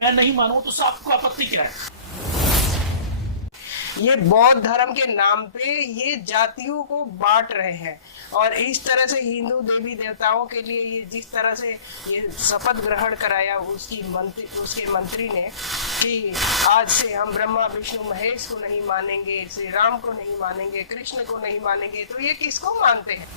मैं नहीं मानूं तो आपको आपत्ति क्या है? ये बौद्ध धर्म के नाम पे ये जातियों को बांट रहे हैं और इस तरह से हिंदू देवी देवताओं के लिए ये जिस तरह से ये शपथ ग्रहण कराया उसके मंत्री ने कि आज से हम ब्रह्मा विष्णु महेश को नहीं मानेंगे, श्री राम को नहीं मानेंगे, कृष्ण को नहीं मानेंगे, तो ये किसको मानते हैं?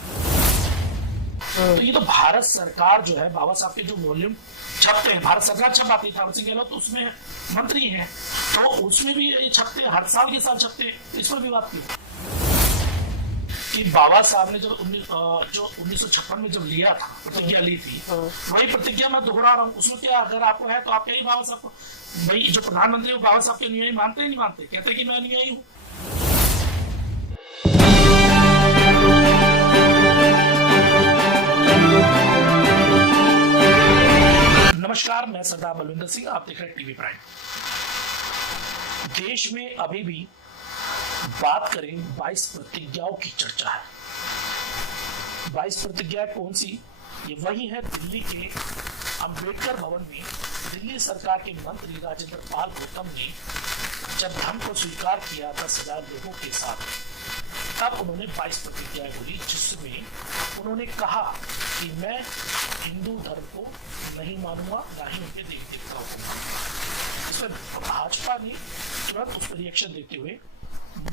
तो ये तो भारत सरकार जो है, बाबा साहब के जो वॉल्यूम छपते हैं, भारत सरकार छपाती है, थावरचंद गहलोत तो उसमें मंत्री हैं, तो उसमें भी ये छपते हैं, हर साल के साल छपते हैं। इस पर भी बात की कि बाबा साहब ने जब 1956 में जब लिया था, प्रतिज्ञा ली थी, वही प्रतिज्ञा मैं दोहरा रहा हूँ। उसमें क्या अगर आपको है तो आप कहीं बाबा साहब को, भाई जो प्रधानमंत्री बाबा साहब के अनुयायी मानते ही नहीं मानते, कहते कि मैं अनुयायी हूँ। नमस्कार, मैं सरदार बलविंदर सिंह, आप देख रहे हैं टीवी प्राइम। देश में अभी भी बात करें 22 प्रतिज्ञाओं की चर्चा है। 22 प्रतिज्ञाएं कौन सी? ये वही है दिल्ली के अंबेडकर भवन में दिल्ली सरकार के मंत्री राजेंद्र पाल गौतम ने जब धर्म को स्वीकार किया 10,000 लोगों के साथ, तब उन्होंने 22 प्रतिज्ञाएं बोली, जिसमें उन्होंने कहा कि मैं हिंदू धर्म को नहीं मानूंगा, ना ही उनके देवी देवताओं को मानूंगा। इस पर भाजपा ने तुरंत उस पर रिएक्शन देते हुए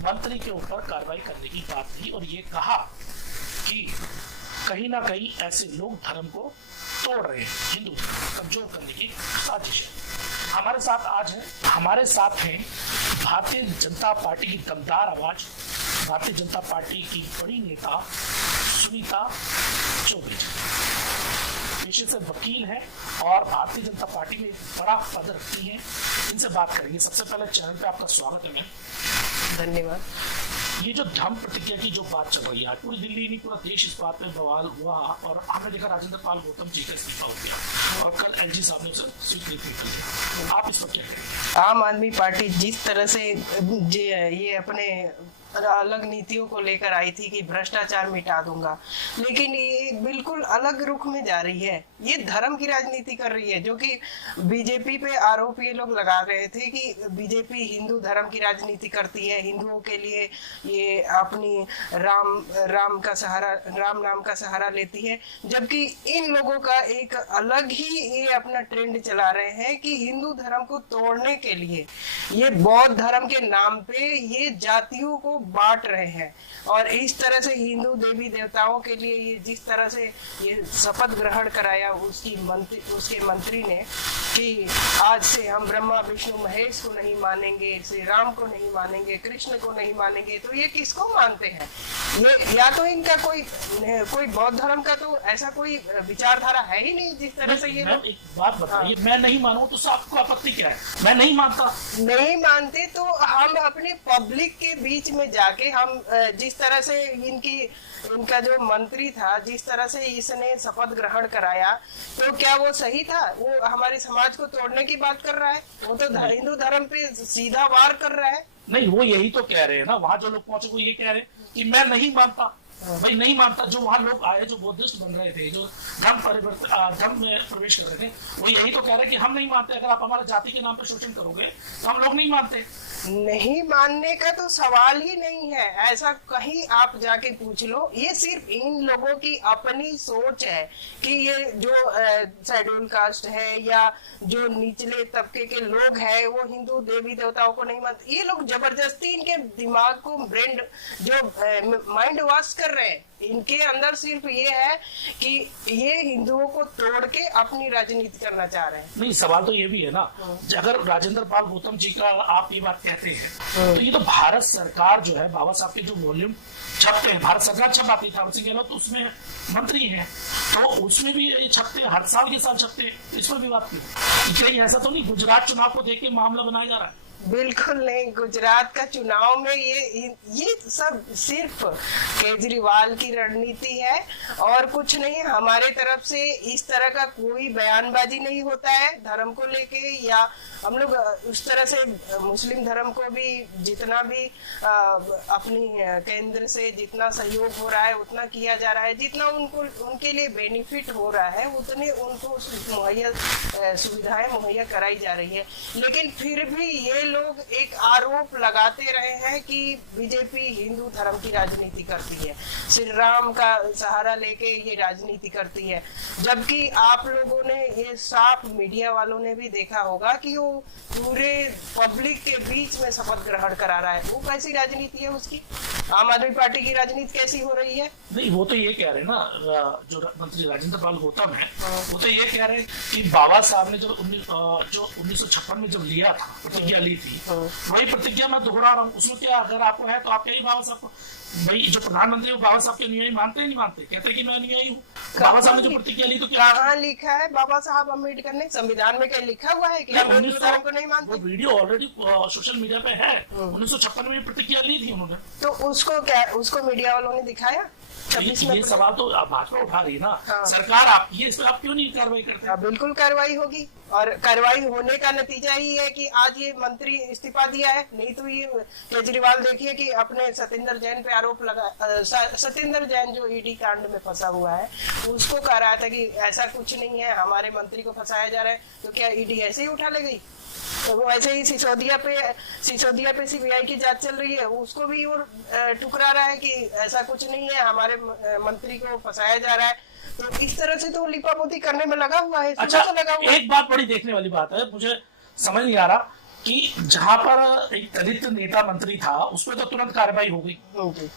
मंत्री के ऊपर कार्रवाई करने की बात की और ये कहा कि कहीं ना कहीं ऐसे लोग धर्म को तोड़ रहे हैं, हिंदू धर्म को कमजोर करने की साजिश है। हमारे साथ हैं भारतीय जनता पार्टी की दमदार आवाज, भारतीय जनता पार्टी की बड़ी नेता सुनीता चौधरी, पेशे से वकील है और भारतीय जनता पार्टी में एक बड़ा पद रखती है। इनसे बात करेंगे। सबसे पहले चैनल पे आपका स्वागत है। धन्यवाद। ये जो धम्म प्रतिज्ञा की जो बात चल रही है, पूरी दिल्ली नहीं पूरा देश इस बात पे बवाल हुआ और हमने देखा राजेंद्र पाल गौतम जी का इस्तीफा हो गया और कल एलजी साहब ने उसे स्वीकृत कर लिया। आप इस पर क्या कहेंगे? आम आदमी पार्टी जिस तरह से ये अपने अलग नीतियों को लेकर आई थी कि भ्रष्टाचार मिटा दूंगा, लेकिन ये बिल्कुल अलग रुख में जा रही है। ये धर्म की राजनीति कर रही है, जो कि बीजेपी पे आरोप ये लोग लगा रहे थे कि बीजेपी हिंदू धर्म की राजनीति करती है, हिंदुओं के लिए ये अपनी राम नाम का सहारा लेती है, जबकि इन लोगों का एक अलग ही ये अपना ट्रेंड चला रहे हैं कि हिंदू धर्म को तोड़ने के लिए ये बौद्ध धर्म के नाम पे ये जातियों को बांट रहे हैं और इस तरह से हिंदू देवी देवताओं के लिए ये जिस तरह से ये शपथ ग्रहण कराया उसके मंत्री ने कि आज से हम ब्रह्मा विष्णु महेश को नहीं मानेंगे, श्री राम को नहीं मानेंगे, कृष्ण को नहीं मानेंगे, तो ये किसको मानते हैं? ये या तो इनका कोई बौद्ध धर्म का तो ऐसा कोई विचारधारा है ही नहीं जिस तरह से ये लोग। एक बात बताइए, मैं नहीं मानूं तो आपको आपत्ति क्या है? मैं नहीं मानता, नहीं मानते तो हम अपने पब्लिक के बीच में जाके हम जिस तरह से इनका जो मंत्री था, जिस तरह से इसने शपथ ग्रहण कराया, तो क्या वो सही था? वो हमारे समाज को तोड़ने की बात कर रहा है? वो तो हिंदू धर्म पे सीधा वार कर रहा है। नहीं, वो यही तो कह रहे हैं ना, वहां जो लोग पहुंचे वो ये कह रहे हैं कि मैं नहीं मानता। भाई नहीं मानता, जो वहां लोग आए, जो बौद्धिस्ट बन रहे थे, जो धर्म में प्रवेश कर रहे थे, वो यही तो कह रहे हैं कि हम नहीं मानते। अगर आप हमारे जाति के नाम पर शोषण करोगे तो हम लोग नहीं मानते। नहीं मानने का तो सवाल ही नहीं है, ऐसा कहीं आप जाके पूछ लो। ये सिर्फ इन लोगों की अपनी सोच है कि ये जो शेड्यूल कास्ट है या जो निचले तबके के लोग हैं वो हिंदू देवी देवताओं को नहीं मानते। ये लोग जबरदस्ती इनके दिमाग को ब्रेन जो माइंड वॉश कर रहे हैं। इनके अंदर सिर्फ ये है कि ये हिंदुओं को तोड़ के अपनी राजनीति करना चाह रहे हैं। नहीं, सवाल तो ये भी है ना, अगर राजेंद्र पाल गौतम जी का आप ये बात कहते हैं तो ये तो भारत सरकार जो है, बाबा साहब के जो वॉल्यूम छपते हैं, भारत सरकार छपाती है, थावरचंद गहलोत तो उसमें मंत्री हैं, तो उसमें भी ये छपते हैं, हर साल के साल छपते हैं। इस पर भी बात की। कहीं ऐसा तो नहीं गुजरात चुनाव को देख के मामला बनाया जा रहा है? बिल्कुल नहीं। गुजरात का चुनाव में ये सब सिर्फ केजरीवाल की रणनीति है और कुछ नहीं। हमारे तरफ से इस तरह का कोई बयानबाजी नहीं होता है धर्म को लेके, या हम लोग उस तरह से मुस्लिम धर्म को भी जितना भी अपनी केंद्र से जितना सहयोग हो रहा है उतना किया जा रहा है, जितना उनको उनके लिए बेनिफिट हो रहा है उतने उनको सुविधाएं मुहैया कराई जा रही है। लेकिन फिर भी ये लोग एक आरोप लगाते रहे हैं कि बीजेपी हिंदू धर्म की राजनीति करती है, श्री राम का सहारा लेके ये राजनीति करती है, जबकि आप लोगों ने ये साफ मीडिया वालों ने भी देखा होगा कि वो पूरे पब्लिक के बीच में शपथ ग्रहण करा रहा है। वो कैसी राजनीति है उसकी? आम आदमी पार्टी की राजनीति कैसी हो रही है? नहीं, वो तो ये कह रहे हैं ना, जो मंत्री राजेंद्र पाल गौतम है वो तो ये कह रहे हैं कि बाबा साहब ने जो 1956 में जब लिया था, प्रतिज्ञा ली थी, वही प्रतिज्ञा मैं दोहरा रहा हूँ। उसमें क्या, अगर आपको है तो आप यही बाबा साहब को, भाई जो प्रधानमंत्री वो बाबा साहब के अनुयायी मानते नहीं मानते? कहते कि मैं अनुयायी हूँ। बाबा साहब ने जो प्रतिज्ञा ली तो क्या कहाँ लिखा है बाबा साहब अम्बेडकर ने? संविधान में क्या लिखा हुआ है कि हम हिंदू धर्म को नहीं मानते? वो वीडियो ऑलरेडी सोशल मीडिया पे है। 1956 में प्रतिज्ञा ली थी उन्होंने, तो उसको मीडिया वालों ने दिखाया? ये सवाल तो भाजपा उठा रही है ना। हाँ। सरकार आपकी है, इस पर आप क्यों नहीं कार्रवाई करते? बिल्कुल कार्रवाई होगी, और कार्रवाई होने का नतीजा ही है कि आज ये मंत्री इस्तीफा दिया है। नहीं तो ये केजरीवाल देखिए कि अपने सत्येंद्र जैन पे आरोप लगा, सत्येंद्र जैन जो ईडी कांड में फंसा हुआ है उसको कह रहा था कि ऐसा कुछ नहीं है, हमारे मंत्री को फंसाया जा रहा है, तो क्या ईडी ऐसे ही उठा ले गई? तो वैसे ही सिसोदिया पे सीबीआई की जांच चल रही है, उसको भी वो ठुकरा रहा है कि ऐसा कुछ नहीं है, हमारे मंत्री को फंसाया जा रहा है। तो इस तरह से तो लिपापोती करने में लगा हुआ है। अच्छा, लगा हुआ एक बात बड़ी देखने वाली बात है, मुझे समझ नहीं आ रहा कि जहां पर एक दलित नेता मंत्री था उसमें तो तुरंत कार्रवाई हो गई,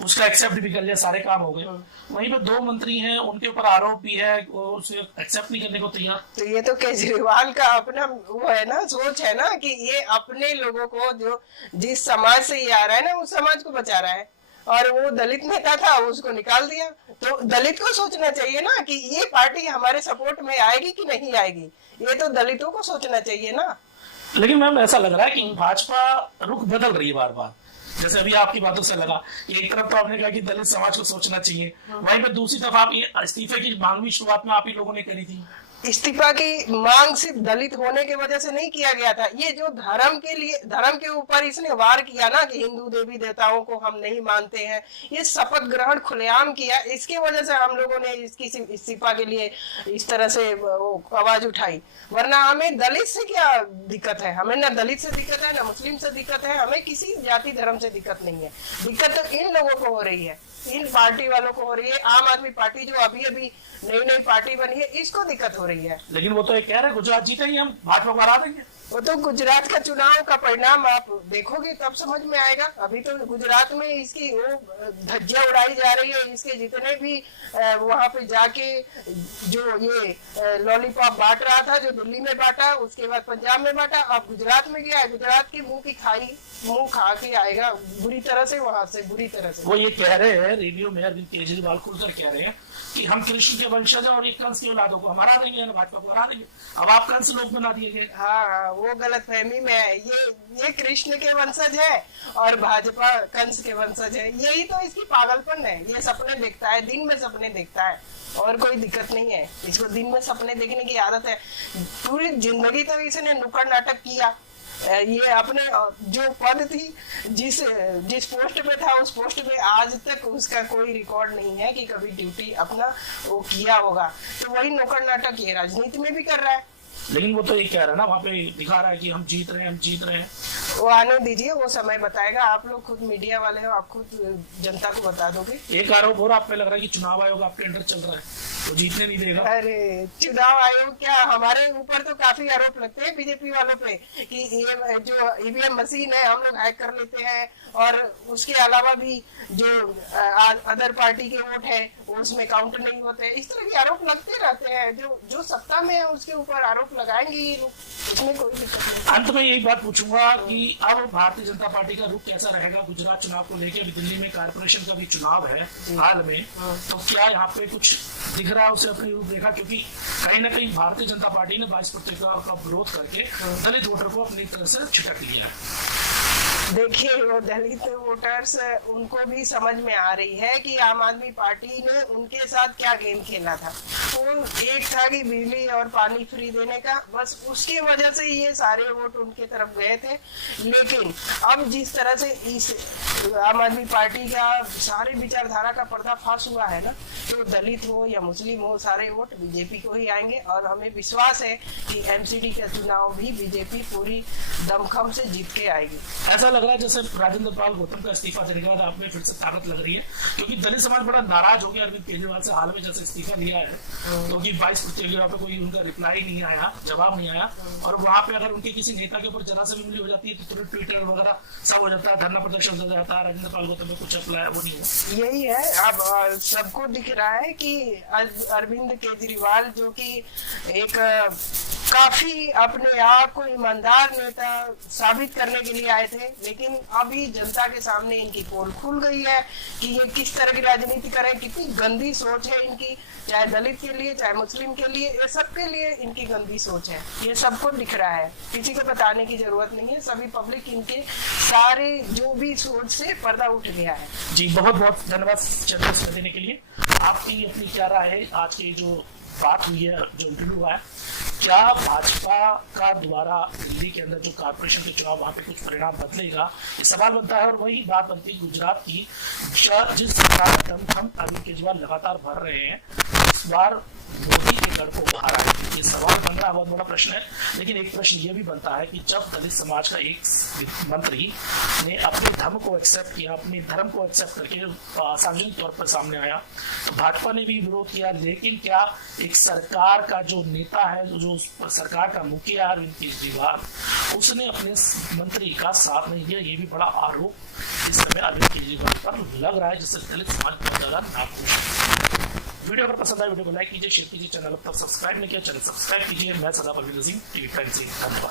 उसका एक्सेप्ट भी कर लिया, सारे काम हो गए। वहीं पे 2 मंत्री हैं, उनके ऊपर आरोप भी है, उसे एक्सेप्ट नहीं करने को तैयार। तो ये तो केजरीवाल का अपना वो है ना, सोच है ना कि ये अपने लोगों को, जो जिस समाज से ये आ रहा है ना, उस समाज को बचा रहा है, और वो दलित नेता था उसको निकाल दिया। तो दलित को सोचना चाहिए ना कि ये पार्टी हमारे सपोर्ट में आएगी कि नहीं आएगी, ये तो दलितों को सोचना चाहिए ना। लेकिन मैम ऐसा लग रहा है कि भाजपा रुख बदल रही है बार बार। जैसे अभी आपकी बातों से लगा कि एक तरफ तो आपने कहा कि दलित समाज को सोचना चाहिए, वहीं पे दूसरी तरफ आप ये इस्तीफे की मांग भी शुरुआत में आप ही लोगों ने करी थी। इस्तीफा की मांग सिर्फ दलित होने की वजह से नहीं किया गया था, ये जो धर्म के ऊपर इसने वार किया ना कि हिंदू देवी देवताओं को हम नहीं मानते हैं, ये शपथ ग्रहण खुलेआम किया, इसकी वजह से हम लोगों ने इसकी इस्तीफा के लिए इस तरह से आवाज उठाई। वरना हमें दलित से क्या दिक्कत है? हमें ना दलित से दिक्कत है, ना मुस्लिम से दिक्कत है, हमें किसी जाति धर्म से दिक्कत नहीं है। दिक्कत तो इन लोगों को हो रही है, इन पार्टी वालों को हो रही है। आम आदमी पार्टी जो अभी नई पार्टी बनी है, इसको दिक्कत हो रही है। लेकिन वो तो ये कह रहे गुजरात जीते ही हम भाजपा को हरा देंगे। वो तो गुजरात का चुनाव का परिणाम आप देखोगे तब समझ में आएगा। अभी तो गुजरात में इसकी वो धज्जियां उड़ाई जा रही है, इसके जितने भी वहां पे जाके जो ये लॉलीपॉप बांट रहा था, जो दिल्ली में बांटा, उसके बाद पंजाब में बांटा, अब गुजरात में गया है, गुजरात की मुंह खा के आएगा बुरी तरह से, वहां से बुरी तरह से। वो ये कह रहे हैं रेडियो में, अरविंद केजरीवाल खुलकर कह रहे हैं कि हम कृष्ण के वंशज और एक कंस की औलादों को हम हरा देंगे, भाजपा को हरा देंगे। अब आप कंस लोग बना दिए गए। हाँ, वो गलत फहमी में है। ये कृष्ण के वंशज है और भाजपा कंस के वंशज है, यही तो इसकी पागलपन है। ये सपने देखता है, दिन में सपने देखता है, और कोई दिक्कत नहीं है। इसको दिन में सपने देखने की आदत है। पूरी जिंदगी तो इसने नुक्कड़ नाटक किया। ये अपने जो पद थी, जिस पोस्ट पे था, उस पोस्ट पे आज तक उसका कोई रिकॉर्ड नहीं है कि कभी ड्यूटी अपना वो किया होगा। तो वही नुक्कड़ नाटक ये राजनीति में भी कर रहा है। लेकिन वो तो ये कह रहा है ना, वहाँ पे दिखा रहा है कि हम जीत रहे हैं। वो आने दीजिए, वो समय बताएगा। आप लोग खुद मीडिया वाले हो, आप खुद जनता को बता दोगे। एक आरोप और आप पे लग रहा है कि चुनाव आयोग आपके अंडर चल रहा है, तो जीतने नहीं देगा। अरे चुनाव आयोग क्या, हमारे ऊपर तो काफी आरोप लगते हैं बीजेपी वालों पे कि ये जो ईवीएम मशीन है हम लोग हैक कर लेते हैं, और उसके अलावा भी जो अदर पार्टी के वोट है वो उसमें काउंट नहीं होते। इस तरह के आरोप लगते रहते हैं। जो सत्ता में है उसके ऊपर आरोप लगाएंगे ये लोग, इसमें कोई दिक्कत नहीं। अंत में यही बात पूछूंगा कि अब भारतीय जनता पार्टी का रुख कैसा रहेगा गुजरात चुनाव को लेकर? अभी दिल्ली में कारपोरेशन का भी चुनाव है हाल में, तो क्या यहाँ पे कुछ दिख रहा है उसे अपनी रूपरेखा? क्योंकि कहीं ना कहीं भारतीय जनता पार्टी ने 22% का विरोध करके दलित वोटर को अपनी तरह से छिटक लिया है। देखिए, वो दलित वोटर्स, उनको भी समझ में आ रही है कि आम आदमी पार्टी ने उनके साथ क्या गेम खेला था। वो एक था कि बिजली और पानी फ्री देने का, बस उसकी वजह से ये सारे वोट उनके तरफ गए थे। लेकिन अब जिस तरह से इस आम आदमी पार्टी का सारे विचारधारा का पर्दाफाश हुआ है ना, तो दलित हो या मुस्लिम हो, सारे वोट बीजेपी को ही आएंगे। और हमें विश्वास है कि एमसीडी का चुनाव भी बीजेपी पूरी दमखम से जीत के आएगी। ऐसा लग रहा है जैसे राजेंद्र पाल गौतम का इस्तीफा देने के बाद आप में फिर से ताकत लग रही है, क्योंकि दलित समाज बड़ा नाराज हो गया अरविंद केजरीवाल से हाल में जैसे इस्तीफा लिया है, क्योंकि 22% पे कोई उनका रिप्लाई नहीं आया, जवाब नहीं आया। और वहां पे अगर उनके किसी नेता के ऊपर जरा से भी उंगली हो जाती है तो तुरंत ट्विटर वगैरह सब हो जाता है, धरना प्रदर्शन हो जाता है। राजेंद्र पाल गौतम में कुछ अप्लाई वो नहीं है। यही है, अब सबको दिख रहा है कि अरविंद केजरीवाल जो कि एक काफी अपने आप को ईमानदार नेता साबित करने के लिए आए थे, लेकिन अभी जनता के सामने इनकी पोल खुल गई है कि ये किस तरह की राजनीति करें। कितनी गंदी सोच है इनकी, चाहे दलित के लिए चाहे मुस्लिम के लिए, ये सबके लिए इनकी गंदी सोच है। ये सबको दिख रहा है, किसी को बताने की जरूरत नहीं है। सभी पब्लिक इनके सारे जो भी सोच से पर्दा उठ गया है। जी, बहुत बहुत धन्यवाद चर्चा देने के लिए। आपकी अपनी क्या राय है? आज की जो बात हुई है, जो इंटरव्यू हुआ है, क्या भाजपा का द्वारा दिल्ली के अंदर जो कारपोरेशन के चुनाव वहां पे कुछ परिणाम बदलेगा? ये सवाल बनता है। और वही बात बनती है गुजरात की, जिस सरकार का दम अरविंद केजरीवाल लगातार भर रहे हैं, इस बार मोदी के गढ़ को बाहर आए, ये सवाल बन रहा है, बहुत बड़ा प्रश्न है। लेकिन एक प्रश्न ये भी बनता है कि जब दलित समाज का एक मंत्री ने अपने धर्म को एक्सेप्ट किया, अपने धर्म को एक्सेप्ट करके सार्वजनिक तौर पर सामने आया, तो भाजपा ने भी विरोध किया। लेकिन क्या एक सरकार का जो नेता है, जो सरकार का मुखिया अरविंद केजरीवाल, उसने अपने मंत्री का साथ नहीं दिया? ये भी बड़ा आरोप इस समय अरविंद केजरीवाल पर लग रहा है, जिससे दलित समाज बहुत ज्यादा नाखुश है। वीडियो अगर पसंद आए वीडियो को लाइक कीजिए, शेयर कीजिए, चैनल अब तक सब्सक्राइब नहीं किया चैनल सब्सक्राइब कीजिए। मैं सदा परवीन सिंह, टीवी 5 से धन्यवाद।